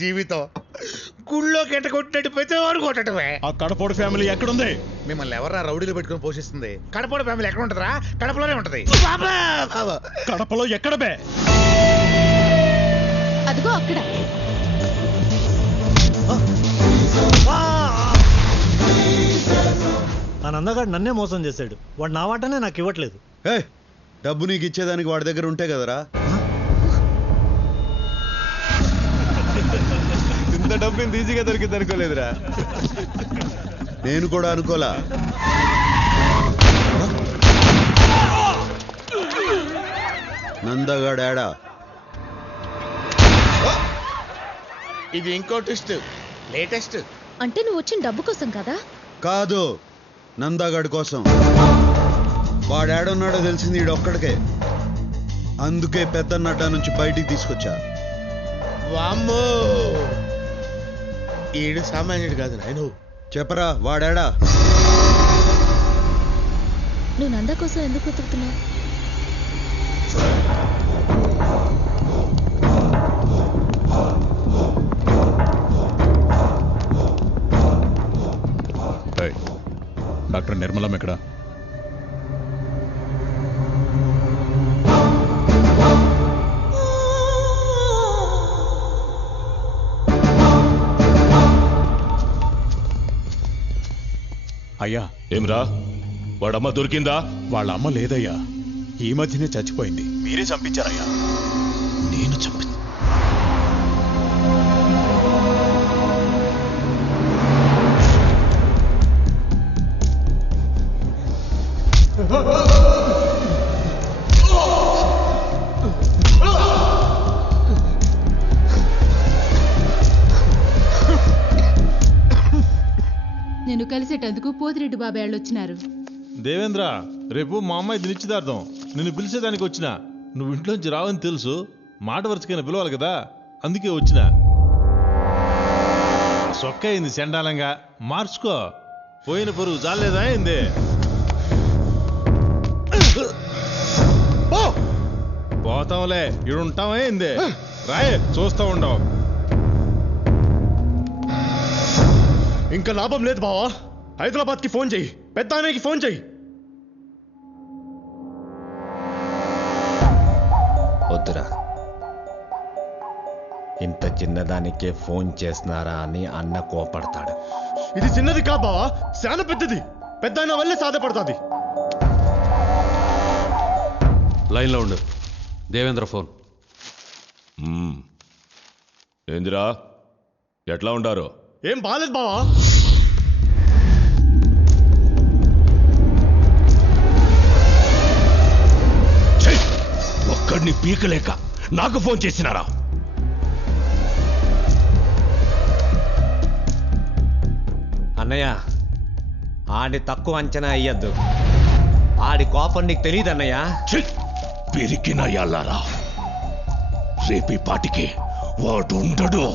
జీవితం గుళ్ళో కెట్టగొట్టినట్టు ప్రతి వారు కొట్టడమే. ఆ కడపోడు ఫ్యామిలీ ఎక్కడుంది? మిమ్మల్ని ఎవరా రౌడీలు పెట్టుకుని పోషిస్తుంది? కడపడ ఫ్యామిలీ ఎక్కడ ఉంటుందా? కడపలోనే ఉంటది. కడపలో ఎక్కడ బే? అదిగో అక్కడ. ఆ నందగాడు నన్నే మోసం చేశాడు. వాడు నా వాటనే నాకు ఇవ్వట్లేదు. డబ్బు నీకు ఇచ్చేదానికి వాడి దగ్గర ఉంటే కదరా. ఇంత డబ్బు ఇంత ఈజీగా దొరికింది అనుకోలేదురా. నేను కూడా అనుకోలా. నందగాడా? ఇది ఇంకో ట్విస్ట్, లేటెస్ట్. అంటే నువ్వు వచ్చిన డబ్బు కోసం కదా? కాదు, నందగాడి కోసం. వాడాడున్నాడో తెలిసింది ఈడొక్కడికే. అందుకే పెద్దన్నడ్డ నుంచి బయటికి తీసుకొచ్చా. వామ్మో, ఈడు సామాన్యుడు కాదు నాయను. చెప్పరా వాడాడా? నువ్వు నంద కోసం ఎందుకు వెతుకుతున్నావు? డాక్టర్ నిర్మలం ఎక్కడ? అయ్యా. ఏమ్రా, వాడమ్మ దొరికిందా? వాళ్ళ అమ్మ లేదయ్యా, ఈ మధ్యనే చచ్చిపోయింది. మీరే చంపించారయ్యా? నేను చంపి నేను కలిసేటందుకు పోతిరెడ్డి బాబాయ్ వాళ్ళు వచ్చినారు. దేవేంద్ర, రేపు మా అమ్మాయి నిశ్చితార్థం. నిన్ను పిలిచేదానికి వచ్చిన. నువ్వు ఇంట్లోంచి రావని తెలుసు, మాట వరుసకైనా పిలవాలి కదా, అందుకే వచ్చిన. సొక్క అయింది చండాలంగా, మార్చుకో. పోయిన పరుగు చాలేదా అయింది? పోతాంలే, ఇడుంటావా అయింది? రాయే, చూస్తా ఉండవు. ఇంకా లాభం లేదు బావా. హైదరాబాద్కి ఫోన్ చెయ్యి, పెద్ద ఆయనకి ఫోన్ చెయ్యి. వద్దురా, ఇంత చిన్నదానికే ఫోన్ చేస్తున్నారా అని అన్న కోపడతాడు. ఇది చిన్నది కా బావా, చాలా పెద్దది. పెద్ద ఆయన వల్లే సాధ్యపడుతుంది. లైన్లో ఉండు. దేవేంద్ర ఫోన్. ఏందిరా, ఎట్లా ఉండారు? ఏం బాలేదు బావా. ఒక్కడిని పీకలేక నాకు ఫోన్ చేసినారా? అన్నయ్య, ఆడి తక్కువ అంచనా అయ్యద్దు. ఆడి కోపం నీకు తెలియదు అన్నయ్య. పిరికిన ఎల్లారా, రేపీ పాటికి వాడు ఉండడు.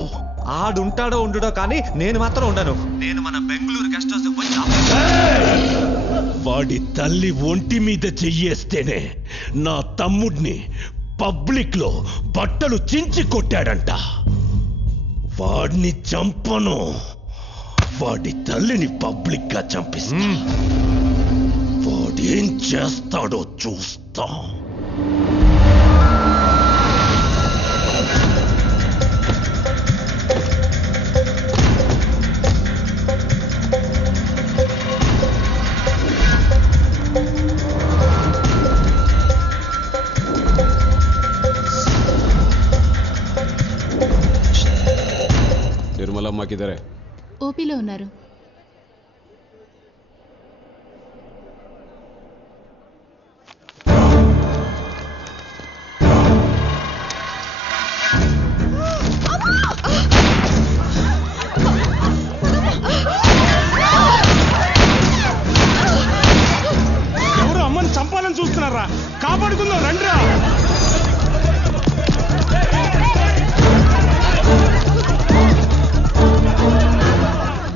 ఆడుంటాడో ఉండుడో కానీ నేను మాత్రం ఉండను. నేను మన బెంగళూరు గెస్ట్ హౌస్ పోయినా. వాడి తల్లి ఒంటి మీద చెయ్యేస్తేనే నా తమ్ముడిని పబ్లిక్ లో బట్టలు చించి కొట్టాడంట. వాడిని చంపను, వాడి తల్లిని పబ్లిక్ గా చంపిస్తా. వాడేం చేస్తాడో చూస్తా. నిర్మలమ్మ కిదరే? ఓపీలో ఉన్నారు. ఎవరు అమ్మని చంపాలని చూస్తున్నారా? కాపాడుకుందాం రండిరా.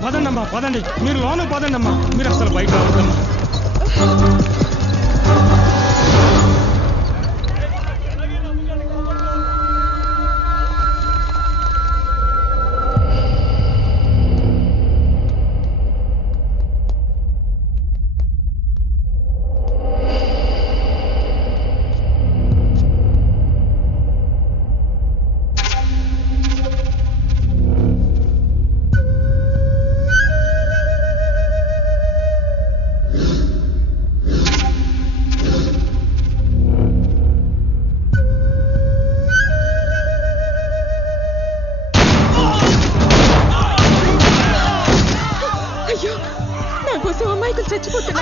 పదండమ్మా, పదండి. మీరు లోను పదండమ్మా, మీరు అసలు బయట రావద్దమ్మా.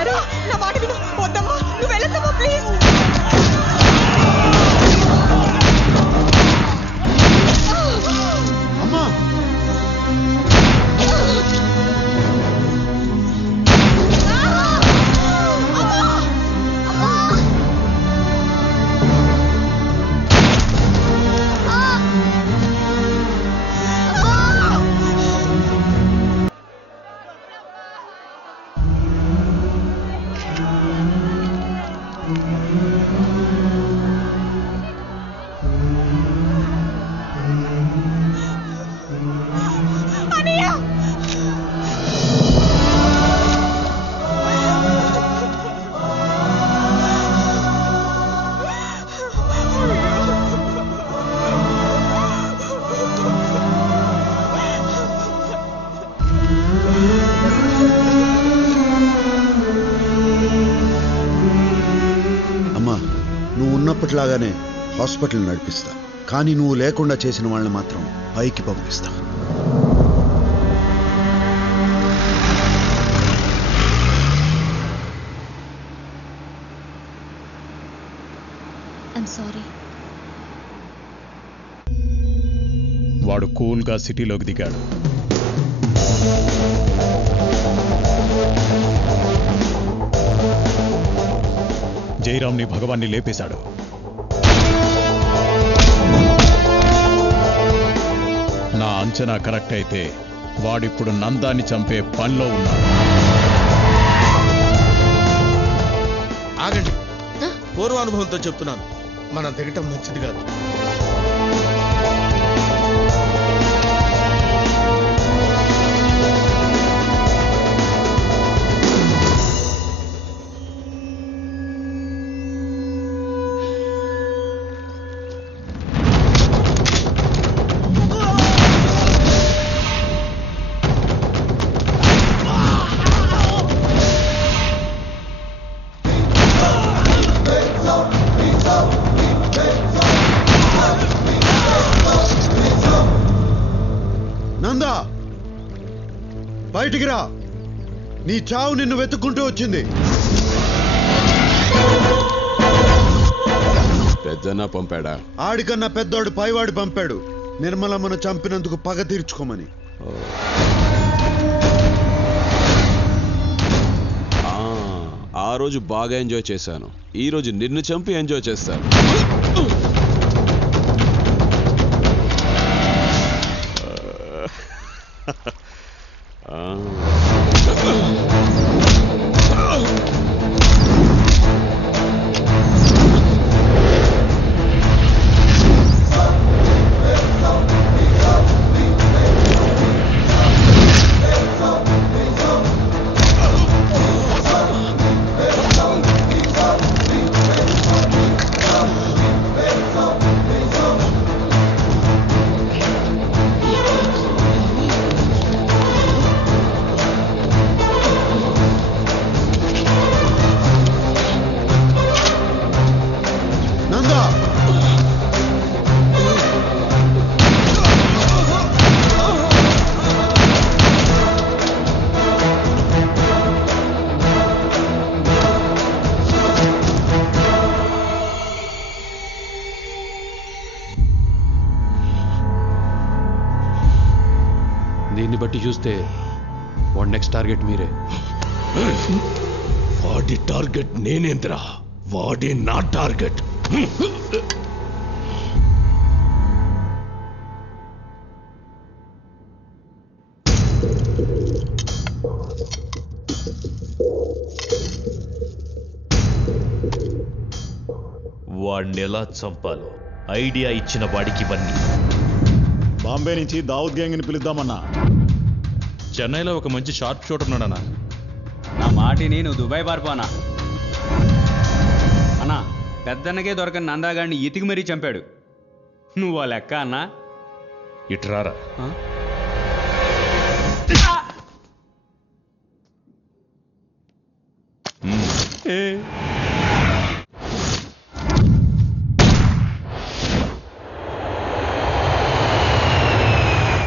అరే నా మాట విను వద్దమ్మా నువ్వు వెళ్ళొద్దమ్మా ప్లీజ్ అమ్మా నువ్వు ఉన్నప్పటిలాగానే హాస్పిటల్ నడిపిస్తా, కానీ నువ్వు లేకుండా చేసిన వాళ్ళని మాత్రం పైకి పంపిస్తా. I'm sorry. వాడు కూల్గా సిటీలోకి దిగాడు. జయరామ్ని భగవాన్ని లేపేశాడు. నా అంచనా కరెక్ట్ అయితే వాడిప్పుడు నందాన్ని చంపే పనిలో ఉన్నాడు. ఆగండి, పూర్వానుభవంతో చెప్తున్నాను, మనం దిగటం మంచిది కాదు. నందా, బయటికి రా. నీ చావు నిన్ను వెతుక్కుంటూ వచ్చింది. పెద్దన్న పంపాడా? ఆడికన్నా పెద్దోడు పైవాడు పంపాడు, నిర్మలమ్మను చంపినందుకు పగ తీర్చుకోమని. ఆ రోజు బాగా ఎంజాయ్ చేశాను, ఈ రోజు నిన్ను చంపి ఎంజాయ్ చేస్తాను. దీన్ని బట్టి చూస్తే వాడి నెక్స్ట్ టార్గెట్ మీరే. వాడి టార్గెట్ నేనేంద్రా, వాడే నా టార్గెట్. వాడిని ఎలా చంపాలో ఐడియా ఇచ్చిన వాడికి ఇవన్నీ. బాంబే నుంచి దావుద్ గ్యాంగ్ని పిలుద్దామన్నా. చెన్నైలో ఒక మంచి షార్ప్ షూటర్ ఉన్నాడన్నా. నా మాటిని నువ్వు దుబాయ్ పారిపోనా అన్నా. పెద్దన్నకే దొరకని నందాగాడిని ఇతికి మరీ చంపాడు. నువ్వు ఆ లెక్క అన్నా. ఇట్రారా. ఏ